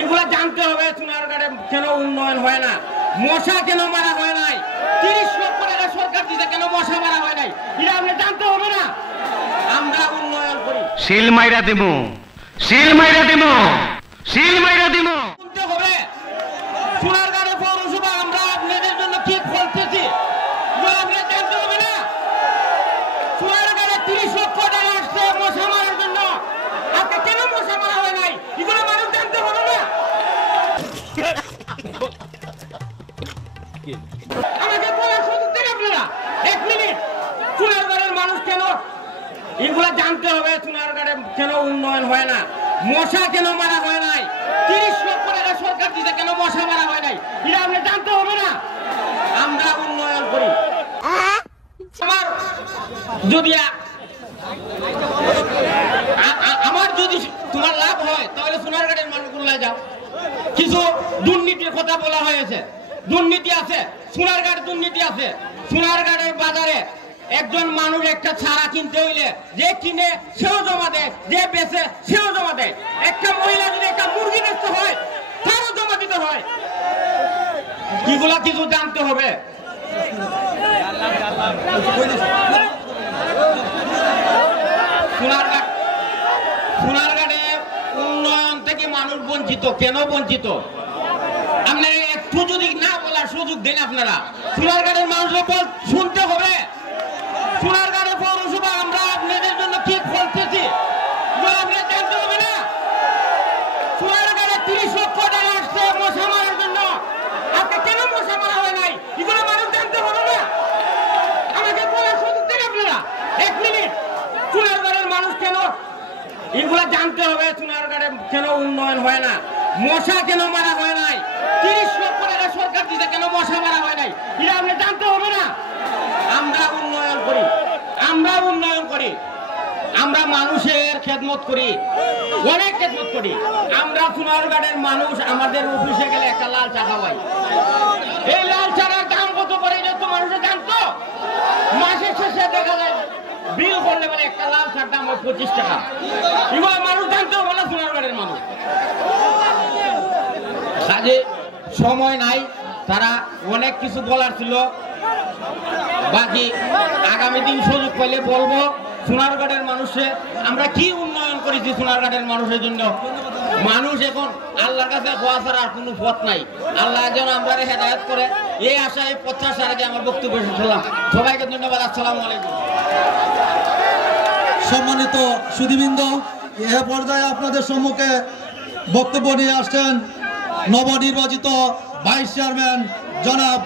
এগুলা জানতে হবে। সোনারগাঁড়ে কেন উন্নয়ন হয় না, মশা কেন মারা হয় নাই, 30 লক্ষ টাকা সরকার দিতে কেন মশা মারা হয় নাই, এটা আপনি জানতে হবে না। আমরা উন্নয়ন করি, শিল মাইরা দিমু, শিল মাইরা দিমু, শিল মাইরা দিমু। শুনতে হবে সোনারগাঁড়ে পৌরসভা আমরা আপনাদের জন্য কি করতেছি, আপনি জানতে হবে না। সোনারগাঁড়ে 30 লক্ষ টাকা আসছে মশা মারার জন্য, আপনি কেন মশা মারা হয় নাই, এগুলো মানুষ জানতে হবে না। আমাকে বলার সুযোগ দেন আপনারা, 1 মিনিট। সোনারগাঁড়ের মানুষ কেন, এগুলা জানতে হবে। সোনারগাঁড়ে কেন উন্নয়ন হয় না, মশা কেন মারা হয় নাই, 30 লক্ষ টাকা সরকার দিতে কেন মশা মারা হয় নাই, এটা আপনি জানতে হবে না। আমরা উন্নয়ন করি। আমার যদি তোমার লাভ হয় তাহলে সোনারগাঁড়ের মানুষগুলো যাও। কিছু দুর্নীতির কথা বলা হয়েছে, দুর্নীতি আছে, সোনারগাঁড় দুর্নীতি আছে। সোনারগাঁড়ের বাজারে একজন মানুষ একটা ছাড়া কিনতে হইলে যে কিনে সেও জমা দেয়, যে বেচে সেও জমা দেয়। একটা মহিলা যদি একটা মুরগি বেচতে হয় তারও জমা দিতে হয়। এগুলা কিছু জানতে হবে। সোনারগাঁড়ে উন্নয়ন থেকে মানুষ বঞ্চিত, কেন বঞ্চিত আপনারা একটু যদি না বলার সুযোগ দেন আপনারা। সোনারগাঁড়ের মানুষের শুনতে হবে। সোনারগাঁড়ে পৌরসভা আমরা আপনাদের জন্য কি করতেছি, আপনি জানতে হবে না। সোনারগাঁড়ে 30 লক্ষ টাকা আসছে মশা মারার জন্য, আপনি কেন মশা মারা হয় নাই, এগুলো মানুষ জানতে হবে না। আমাকে বলার সুযোগ দেন আপনারা, 1 মিনিট। সোনারগাঁড়ের মানুষ কেন, এগুলা জানতে হবে। সোনারগাঁড়ে কেন উন্নয়ন হয় না, মশা কেন মারা হয় নাই, 30 লক্ষ টাকা সরকার দিতে কেন মশা মারা হয় নাই, এটা আপনি জানতে হবে না। আমরা উন্নয়ন করি, আমরা উন্নয়ন করি, আমরা মানুষের খেদমত করি, অনেক খেদমত করি। আমরা সোনারগাঁড়ের মানুষ আমাদের অফিসে গেলে একটা লাল চা খাওয়াই। এই লাল চার দাম কত করে এটা তো মানুষে জানতো। মাসের শেষে দেখা যায় বিল করলে বলে একটা লাল চার দাম 25 টাকা। এগুলো মানুষ জানতে হবে না, সোনারগাঁড়ের মানুষ। কাজে সময় নাই, তারা অনেক কিছু বলার ছিল, বাকি আগামী দিন সুযোগ পেলে বলবো। সোনারগাঁড়ের মানুষে আমরা কি উন্নয়ন করেছি সোনারগাঁড়ের মানুষের জন্য। মানুষ এখন আল্লাহর কাছে হওয়া ছাড়া আর কোনো পথ নাই। আল্লাহ যেন আমরা হেদায়েত করে, এই আশায় প্রত্যাশার আগে আমার বক্তব্য শেষ করলাম। সবাইকে ধন্যবাদ। আসসালামু আলাইকুম। সম্মানিত সুধীবৃন্দ, এ পর্যায়ে আপনাদের সম্মুখে বক্তব্য নিয়ে আসছেন নবনির্বাচিত ভাইস চেয়ারম্যান জনাব